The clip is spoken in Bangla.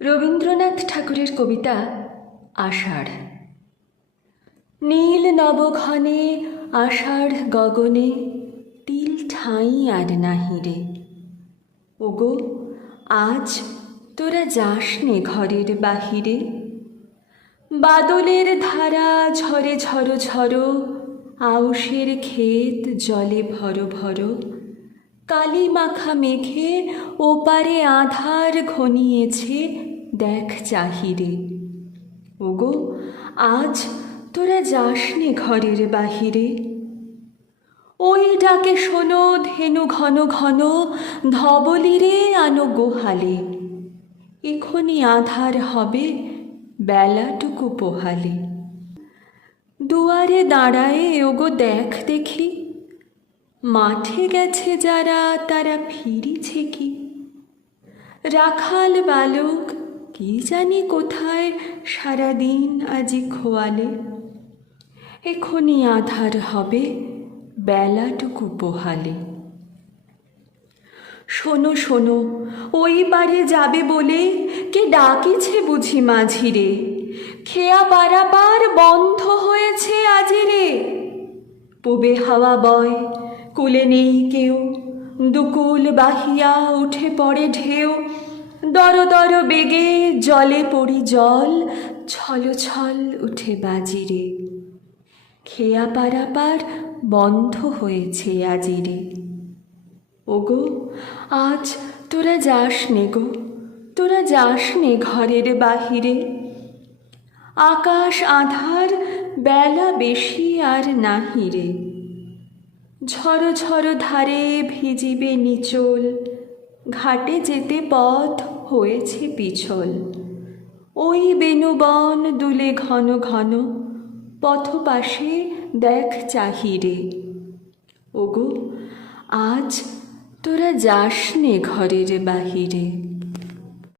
রবীন্দ্রনাথ ঠাকুরের কবিতা আষাঢ়। নীল নবঘনে আষাঢ় গগনে তিল ঠাঁই আর নাহি রে। ওগো আজ তোরা যাস নে ঘরের বাহিরে। বাদলের ধারা ঝরে ঝরো ঝরো, আউশের ক্ষেত জলে ভরো ভরো। কালি মাখা মেঘে ওপারে আধার ঘনিয়েছে, দেখ চাহিরে। ওগো আজ তোরা যাস নে ঘরের বাহিরে। ওই ডাকে শোনো ধেনু ঘন ঘন, ধবলিরে আনো গোহালে। এখনি আধার হবে বেলাটুকু পোহালে। দুয়ারে দাঁড়ায়ে ওগো দেখ দেখি, মাঠে গেছে যারা তারা ফিরিছে কি। রাখাল বালক কি জানি কোথায় সারাদিন আজি খোয়ালে। এখনি আধার হবে বেলাটুকু পোহালে। শোনো শোনো ওই বারে যাবে বলে কে ডাকিছে বুঝি মাঝিরে। খেয়া পারাপার বন্ধ হয়েছে আজি রে। পুবে হাওয়া বয় কুলে নেই কেউ, দুকুল বাহিয়া উঠে পড়ে ঢেউ। দর দর বেগে জলে পড়ি জল, ছল ছল উঠে বাজিরে। খেয়া পারাপার বন্ধ হয়েছে আজিরে। ওগো আজ তোরা যাস নে গো, তোরা যাস নে ঘরের বাহিরে। আকাশ আধার বেলা বেশি আর নাহি রে। ঝড়ো ঝড়ো ধারে ভিজিবে নিচল, ঘাটে যেতে পথ হয়েছে পিছল। ওই বেণুবন দুলে ঘন ঘন, পথপাশে দেখ চাহিরে। ওগো আজ তোরা যাস নে ঘরের বাহিরে।